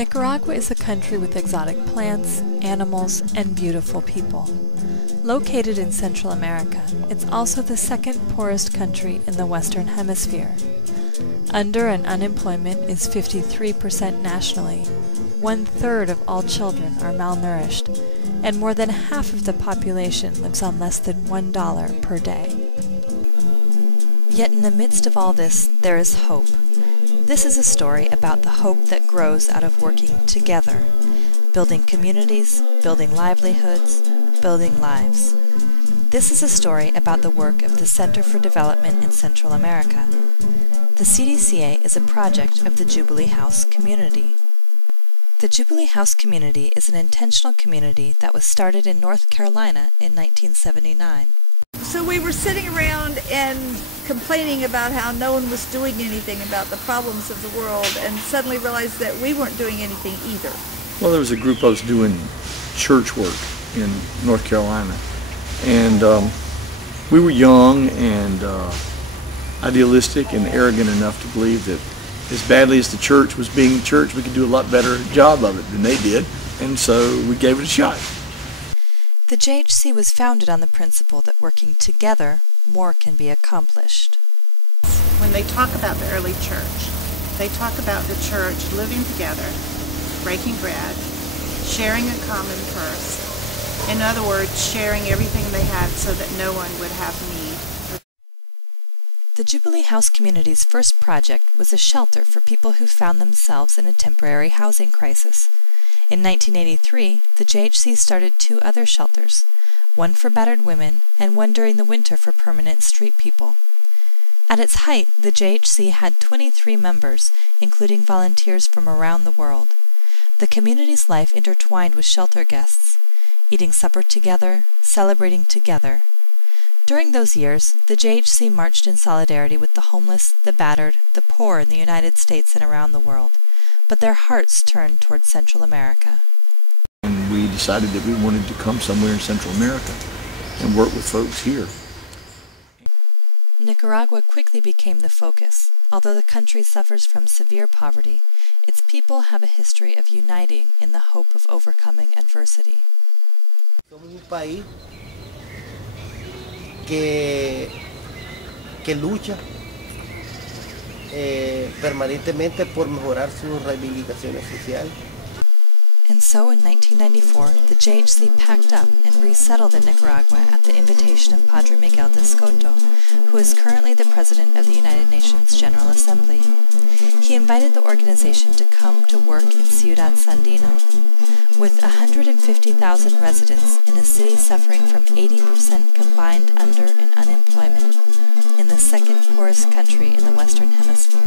Nicaragua is a country with exotic plants, animals, and beautiful people. Located in Central America, it's also the second poorest country in the Western Hemisphere. Under and unemployment is 53% nationally. 1/3 of all children are malnourished, and more than half of the population lives on less than $1 per day. Yet in the midst of all this, there is hope. This is a story about the hope that grows out of working together, building communities, building livelihoods, building lives. This is a story about the work of the Center for Development in Central America. The CDCA is a project of the Jubilee House community. The Jubilee House community is an intentional community that was started in North Carolina in 1979. So we were sitting around and complaining about how no one was doing anything about the problems of the world, and suddenly realized that we weren't doing anything either. Well, there was a group of us doing church work in North Carolina, and we were young and idealistic and arrogant enough to believe that as badly as the church was being the church, we could do a lot better job of it than they did, and so we gave it a shot. The JHC was founded on the principle that working together, more can be accomplished. When they talk about the early church, they talk about the church living together, breaking bread, sharing a common purse. In other words, sharing everything they had so that no one would have need. The Jubilee House community's first project was a shelter for people who found themselves in a temporary housing crisis. In 1983, the JHC started 2 other shelters, one for battered women and one during the winter for permanent street people. At its height, the JHC had 23 members, including volunteers from around the world. The community's life intertwined with shelter guests, eating supper together, celebrating together. During those years, the JHC marched in solidarity with the homeless, the battered, the poor in the United States and around the world. But their hearts turned toward Central America. And we decided that we wanted to come somewhere in Central America and work with folks here. Nicaragua quickly became the focus. Although the country suffers from severe poverty, its people have a history of uniting in the hope of overcoming adversity. Somos un país que lucha permanentemente por mejorar sus reivindicaciones sociales. And so in 1994, the JHC packed up and resettled in Nicaragua at the invitation of Padre Miguel de Escoto, who is currently the President of the United Nations General Assembly. He invited the organization to come to work in Ciudad Sandino. With 150,000 residents in a city suffering from 80% combined under and unemployment, in the second poorest country in the Western Hemisphere,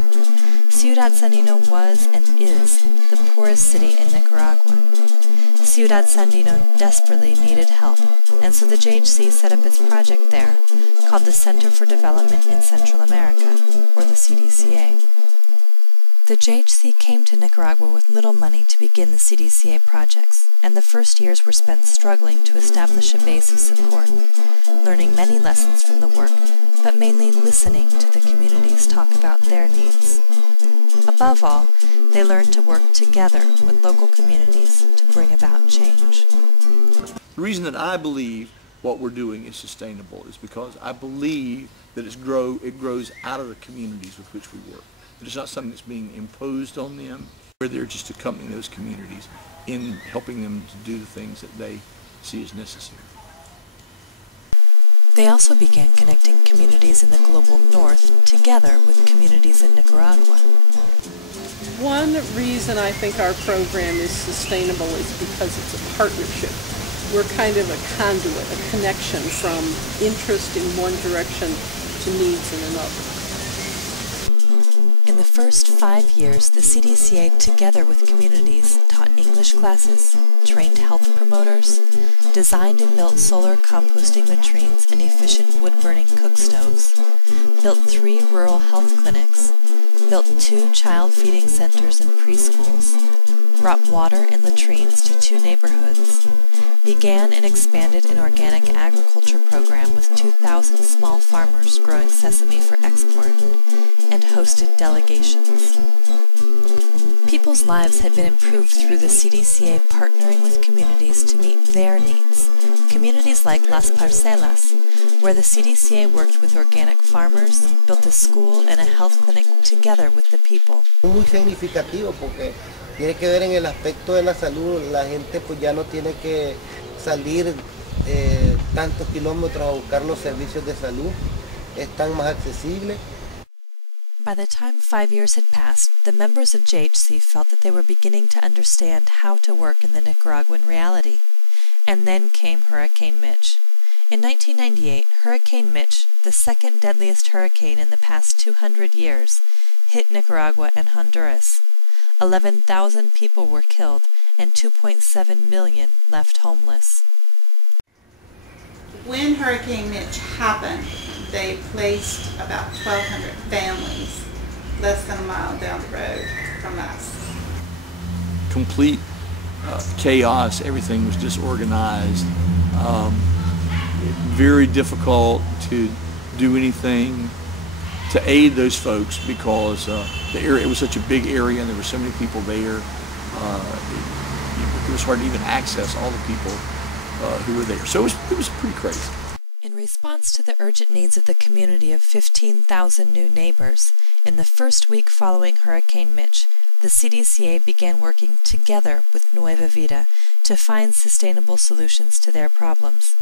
Ciudad Sandino was and is the poorest city in Nicaragua. Ciudad Sandino desperately needed help, and so the JHC set up its project there, called the Center for Development in Central America, or the CDCA. The JHC came to Nicaragua with little money to begin the CDCA projects, and the first years were spent struggling to establish a base of support, learning many lessons from the work, but mainly listening to the communities talk about their needs. Above all, they learned to work together with local communities to bring about change. The reason that I believe what we're doing is sustainable is because I believe that it grows out of the communities with which we work. It's not something that's being imposed on them. We're there just to accompany those communities in helping them to do the things that they see as necessary. They also began connecting communities in the global north together with communities in Nicaragua. One reason I think our program is sustainable is because it's a partnership. We're kind of a conduit, a connection from interest in one direction to needs in another. In the first 5 years, the CDCA, together with communities, taught English classes, trained health promoters, designed and built solar composting latrines and efficient wood-burning cook stoves, built 3 rural health clinics, built 2 child feeding centers and preschools, brought water and latrines to 2 neighborhoods, began and expanded an organic agriculture program with 2,000 small farmers growing sesame for export, and hosted delegations. People's lives had been improved through the CDCA partnering with communities to meet their needs. Communities like Las Parcelas, where the CDCA worked with organic farmers, built a school and a health clinic together with the people. Muy significativo porque tiene que ver en el aspecto de la salud. La gente pues ya no tiene que salir tantos kilómetros a buscar los servicios de salud. Están más accesibles. By the time 5 years had passed, the members of JHC felt that they were beginning to understand how to work in the Nicaraguan reality. And then came Hurricane Mitch. In 1998, Hurricane Mitch, the second deadliest hurricane in the past 200 years, hit Nicaragua and Honduras. 11,000 people were killed and 2.7 million left homeless. When Hurricane Mitch happened, they placed about 1,200 families less than a mile down the road from us. Complete chaos, everything was disorganized. Very difficult to do anything to aid those folks because the area, it was such a big area and there were so many people there. It was hard to even access all the people who were there. So it was pretty crazy. In response to the urgent needs of the community of 15,000 new neighbors, in the first week following Hurricane Mitch, the CDCA began working together with Nueva Vida to find sustainable solutions to their problems.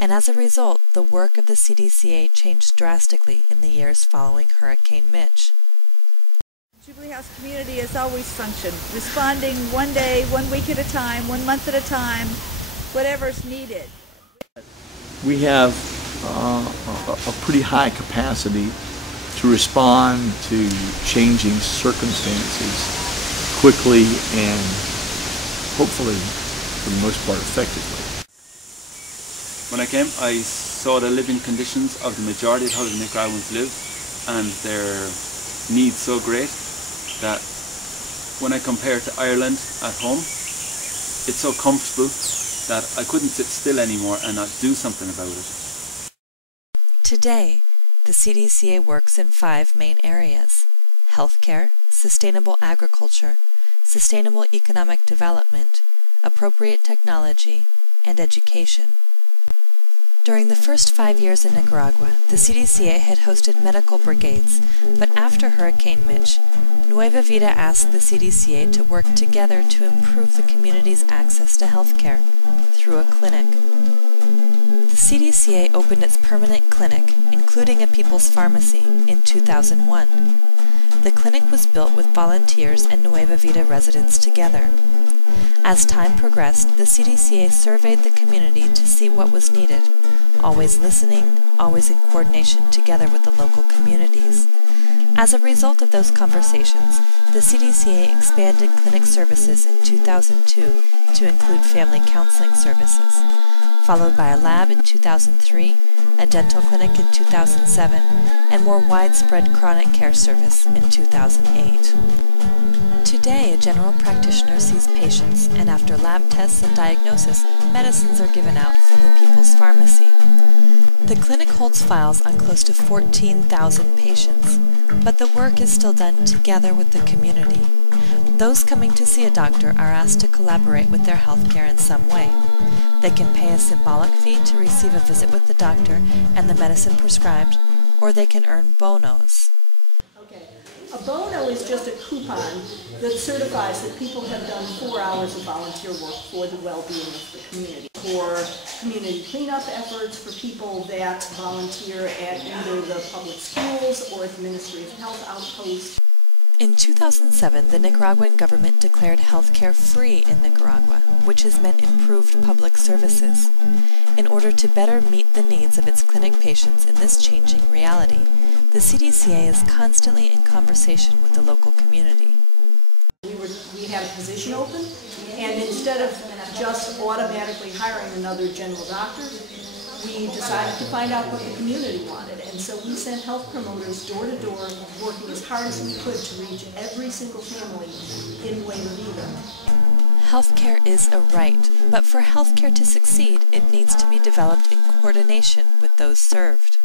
And as a result, the work of the CDCA changed drastically in the years following Hurricane Mitch. Jubilee House community has always functioned, responding one day, 1 week at a time, 1 month at a time, whatever's needed. We have a pretty high capacity to respond to changing circumstances quickly and hopefully, for the most part, effectively. When I came, I saw the living conditions of the majority of how the Nicaraguans live and their needs so great that when I compare to Ireland at home, it's so comfortable that I couldn't sit still anymore and not do something about it. Today, the CDCA works in 5 main areas: healthcare, sustainable agriculture, sustainable economic development, appropriate technology, and education. During the first 5 years in Nicaragua, the CDCA had hosted medical brigades, but after Hurricane Mitch, Nueva Vida asked the CDCA to work together to improve the community's access to health care through a clinic. The CDCA opened its permanent clinic, including a people's pharmacy, in 2001. The clinic was built with volunteers and Nueva Vida residents together. As time progressed, the CDCA surveyed the community to see what was needed, always listening, always in coordination together with the local communities. As a result of those conversations, the CDCA expanded clinic services in 2002 to include family counseling services, followed by a lab in 2003, a dental clinic in 2007, and more widespread chronic care service in 2008. Today, a general practitioner sees patients, and after lab tests and diagnosis, medicines are given out from the people's pharmacy. The clinic holds files on close to 14,000 patients, but the work is still done together with the community. Those coming to see a doctor are asked to collaborate with their healthcare in some way. They can pay a symbolic fee to receive a visit with the doctor and the medicine prescribed, or they can earn bonos. A bono is just a coupon that certifies that people have done 4 hours of volunteer work for the well-being of the community, for community cleanup efforts, for people that volunteer at either the public schools or at the Ministry of Health outposts. In 2007, the Nicaraguan government declared healthcare free in Nicaragua, which has meant improved public services. In order to better meet the needs of its clinic patients in this changing reality, the CDCA is constantly in conversation with the local community. We had a position open, and instead of just automatically hiring another general doctor, we decided to find out what the community wanted, and so we sent health promoters door to door, working as hard as we could to reach every single family in Nueva Vida. Healthcare is a right, but for healthcare to succeed, it needs to be developed in coordination with those served.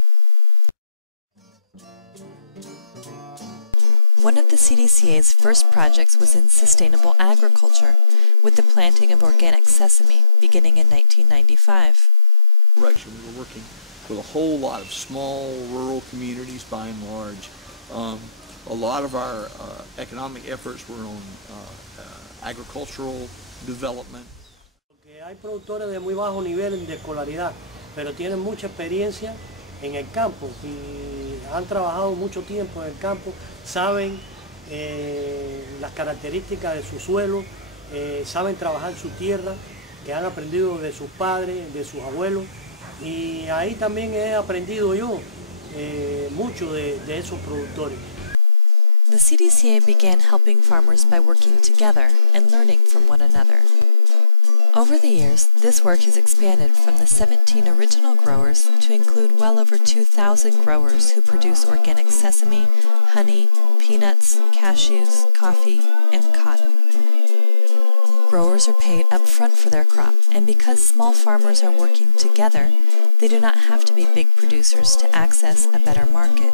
One of the CDCA's first projects was in sustainable agriculture, with the planting of organic sesame beginning in 1995. We were working with a whole lot of small rural communities by and large. A lot of our economic efforts were on agricultural development. Hay productores de muy bajo nivel de escolaridad, pero tienen mucha experiencia en el campo y han trabajado mucho tiempo en el campo, saben las características de su suelo, saben trabajar su tierra, que han aprendido de sus padres, de sus abuelos, y ahí también he aprendido yo mucho de esos productores. The CDCA began helping farmers by working together and learning from one another. Over the years, this work has expanded from the 17 original growers to include well over 2,000 growers who produce organic sesame, honey, peanuts, cashews, coffee, and cotton. Growers are paid up front for their crop, and because small farmers are working together, they do not have to be big producers to access a better market.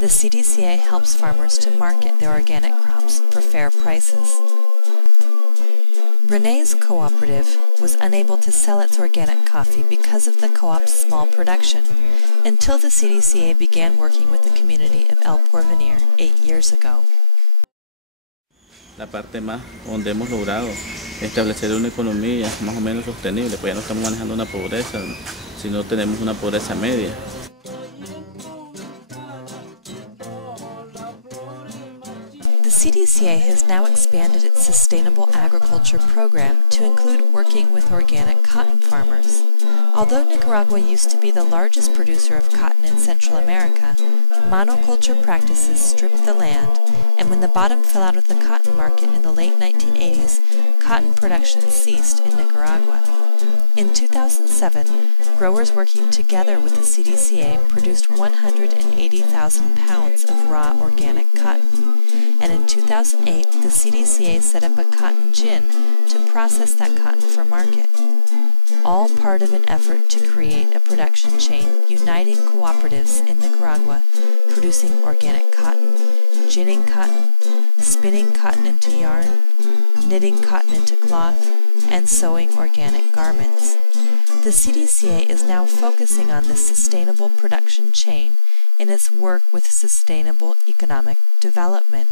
The CDCA helps farmers to market their organic crops for fair prices. Renee's cooperative was unable to sell its organic coffee because of the co-op's small production, until the CDCA began working with the community of El Porvenir 8 years ago. La parte más donde hemos logrado establecer una economía más o menos sostenible, pues ya no estamos manejando una pobreza, sino tenemos una pobreza media. The CDCA has now expanded its sustainable agriculture program to include working with organic cotton farmers. Although Nicaragua used to be the largest producer of cotton in Central America, monoculture practices stripped the land, and when the bottom fell out of the cotton market in the late 1980s, cotton production ceased in Nicaragua. In 2007, growers working together with the CDCA produced 180,000 pounds of raw organic cotton, and in 2008, the CDCA set up a cotton gin to process that cotton for market. All part of an effort to create a production chain uniting cooperatives in Nicaragua, producing organic cotton, ginning cotton, spinning cotton into yarn, knitting cotton into cloth, and sewing organic garments. The CDCA is now focusing on this sustainable production chain in its work with sustainable economic development.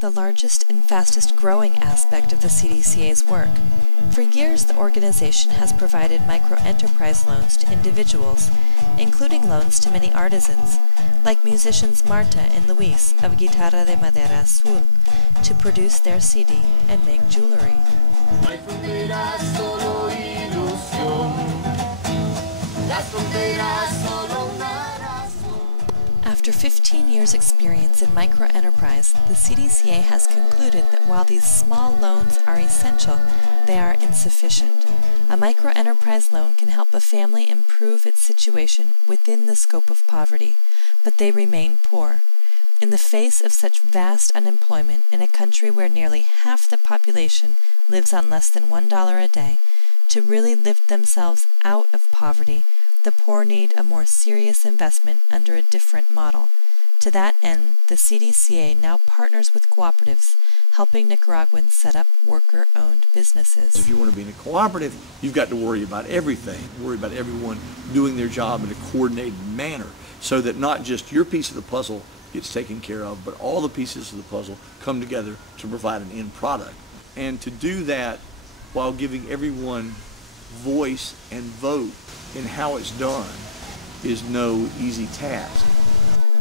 The largest and fastest growing aspect of the CDCA's work. For years, the organization has provided micro-enterprise loans to individuals, including loans to many artisans, like musicians Marta and Luis of Guitarra de Madera Azul, to produce their CD and make jewelry. After 15 years' experience in micro-enterprise, the CDCA has concluded that while these small loans are essential, they are insufficient. A micro-enterprise loan can help a family improve its situation within the scope of poverty, but they remain poor. In the face of such vast unemployment in a country where nearly half the population lives on less than $1 a day, to really lift themselves out of poverty, the poor need a more serious investment under a different model. To that end, the CDCA now partners with cooperatives, helping Nicaraguans set up worker-owned businesses. If you want to be in a cooperative, you've got to worry about everything, worry about everyone doing their job in a coordinated manner, so that not just your piece of the puzzle gets taken care of, but all the pieces of the puzzle come together to provide an end product. And to do that while giving everyone voice and vote in how it's done is no easy task.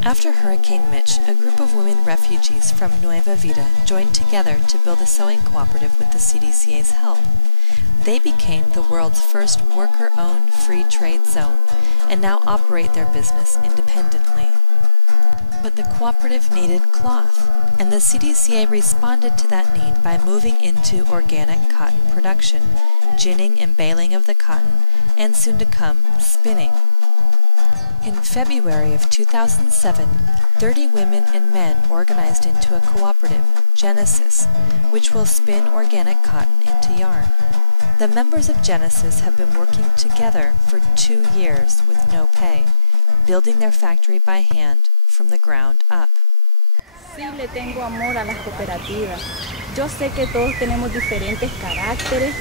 After Hurricane Mitch, a group of women refugees from Nueva Vida joined together to build a sewing cooperative with the CDCA's help. They became the world's first worker-owned free trade zone and now operate their business independently. But the cooperative needed cloth, and the CDCA responded to that need by moving into organic cotton production, ginning and baling of the cotton, and soon to come, spinning. In February of 2007, 30 women and men organized into a cooperative, Genesis, which will spin organic cotton into yarn. The members of Genesis have been working together for 2 years with no pay, building their factory by hand from the ground up. Sí le tengo amor a las cooperativas. Yo sé que todos tenemos diferentes caracteres,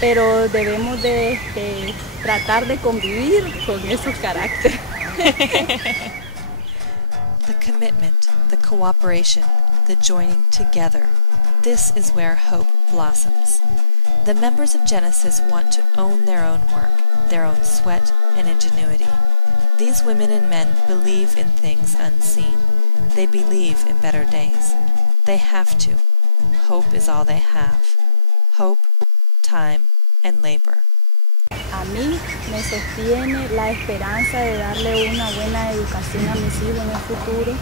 pero debemos de tratar de convivir con esos caracteres. The commitment, the cooperation, the joining together. This is where hope blossoms. The members of Genesis want to own their own work, their own sweat and ingenuity. These women and men believe in things unseen. They believe in better days. They have to. Hope is all they have. Hope, time, and labor. A mí me sostiene la esperanza de darle una buena educación a mis hijos en el futuro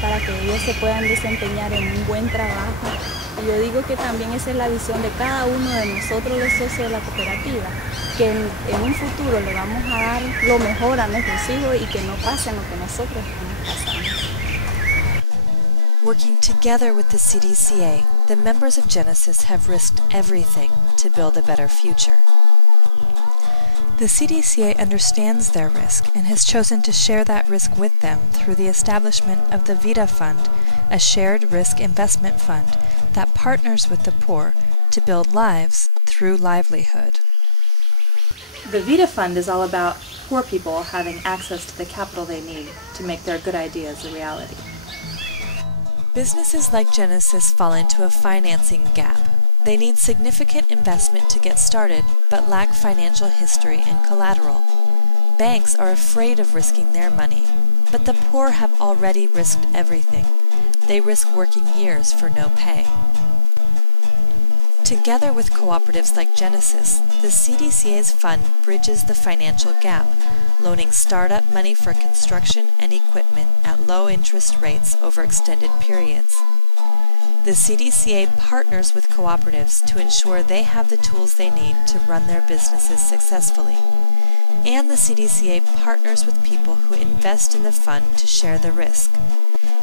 para que ellos se puedan desempeñar en un buen trabajo. Y yo digo que también esa es la visión de cada uno de nosotros los socios de la cooperativa, que en un futuro le vamos a dar lo mejor a nuestros hijos y que no pasen lo que nosotros estamos pasando. Working together with the CDCA, the members of Genesis have risked everything to build a better future. The CDCA understands their risk and has chosen to share that risk with them through the establishment of the VITA Fund, a shared risk investment fund that partners with the poor to build lives through livelihood. The VITA Fund is all about poor people having access to the capital they need to make their good ideas a reality. Businesses like Genesis fall into a financing gap. They need significant investment to get started, but lack financial history and collateral. Banks are afraid of risking their money, but the poor have already risked everything. They risk working years for no pay. Together with cooperatives like Genesis, the CDCA's fund bridges the financial gap, loaning startup money for construction and equipment at low interest rates over extended periods. The CDCA partners with cooperatives to ensure they have the tools they need to run their businesses successfully. And the CDCA partners with people who invest in the fund to share the risk.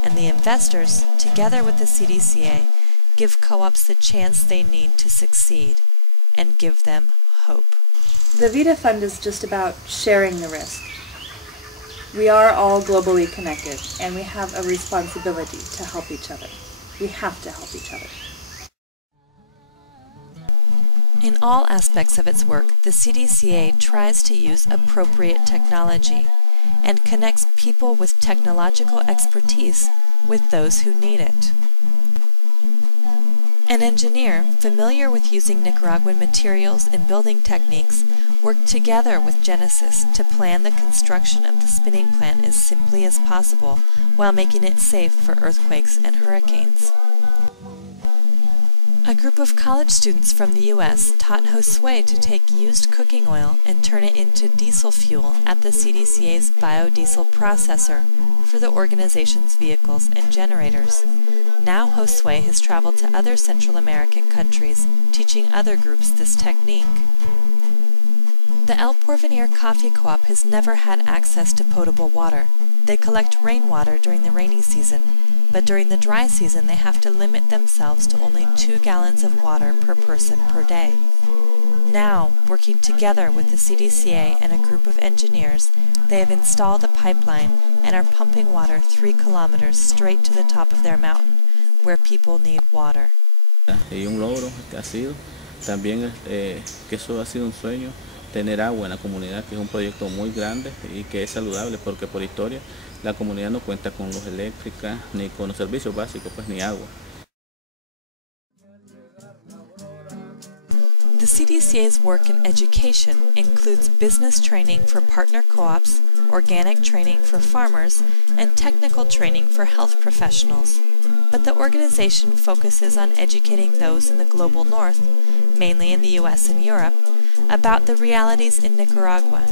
And the investors, together with the CDCA, give co-ops the chance they need to succeed and give them hope. The VITA Fund is just about sharing the risk. We are all globally connected, and we have a responsibility to help each other. We have to help each other. In all aspects of its work, the CDCA tries to use appropriate technology and connects people with technological expertise with those who need it. An engineer, familiar with using Nicaraguan materials and building techniques, worked together with Genesis to plan the construction of the spinning plant as simply as possible while making it safe for earthquakes and hurricanes. A group of college students from the U.S. taught Josue to take used cooking oil and turn it into diesel fuel at the CDCA's biodiesel processor for the organization's vehicles and generators. Now Josue has traveled to other Central American countries, teaching other groups this technique. The El Porvenir Coffee Co-op has never had access to potable water. They collect rainwater during the rainy season, but during the dry season they have to limit themselves to only 2 gallons of water per person per day. Now, working together with the CDCA and a group of engineers, they have installed a pipeline and are pumping water 3 kilometers straight to the top of their mountain, where people need water. Y un logro que ha sido también que eso ha sido un sueño, tener agua en la comunidad, que es un proyecto muy grande y que es saludable porque por historia la comunidad no cuenta con luz eléctrica ni con los servicios básicos, pues ni agua. The CDCA's work in education includes business training for partner co-ops, organic training for farmers, and technical training for health professionals. But the organization focuses on educating those in the global north, mainly in the US and Europe, about the realities in Nicaragua,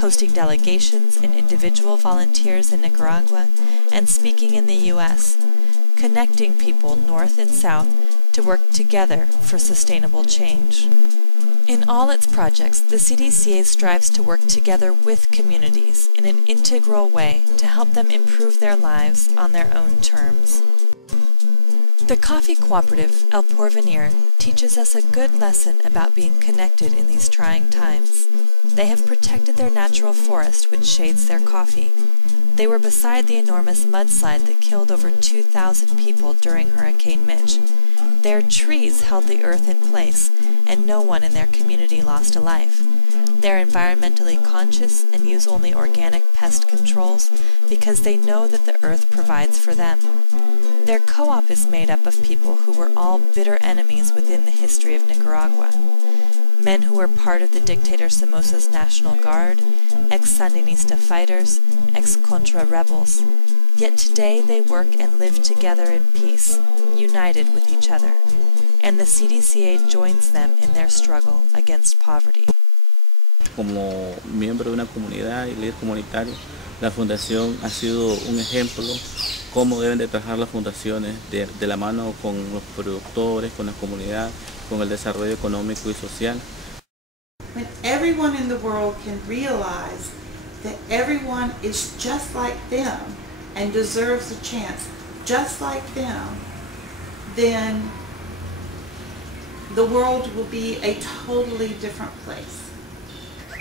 hosting delegations and individual volunteers in Nicaragua, and speaking in the US, connecting people north and south to work together for sustainable change. In all its projects, the CDCA strives to work together with communities in an integral way to help them improve their lives on their own terms. The coffee cooperative, El Porvenir, teaches us a good lesson about being connected in these trying times. They have protected their natural forest which shades their coffee. They were beside the enormous mudslide that killed over 2,000 people during Hurricane Mitch. Their trees held the earth in place, and no one in their community lost a life. They're environmentally conscious and use only organic pest controls because they know that the earth provides for them. Their co-op is made up of people who were all bitter enemies within the history of Nicaragua. Men who were part of the dictator Somoza's National Guard, ex-Sandinista fighters, ex-Contra rebels. Yet today they work and live together in peace, united with each other. And the CDCA joins them in their struggle against poverty. Como miembro de una comunidad y líder comunitario, la fundación ha sido un ejemplo cómo deben de trabajar las fundaciones de la mano con los productores, con la comunidad, con el desarrollo económico y social. When everyone in the world can realize that everyone is just like them and deserves a chance just like them, then the world will be a totally different place.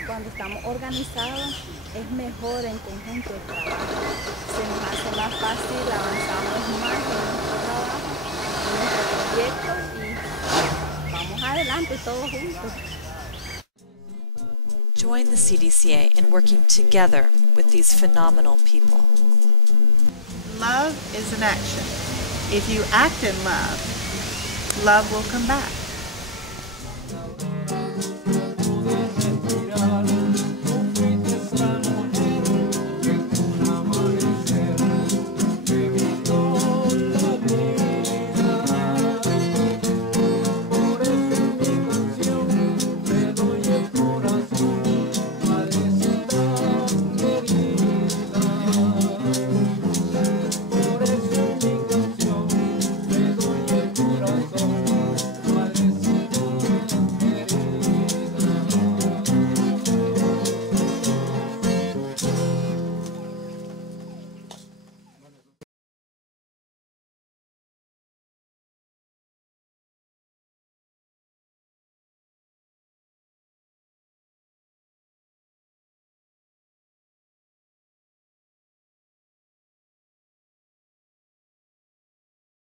Cuando estamos organizados es mejor en conjunto el trabajo. Se nos hace más fácil, avanzamos más en nuestro trabajo, en nuestro proyecto y vamos adelante todos juntos. Join the CDCA in working together with these phenomenal people. Love is an action. If you act in love, love will come back.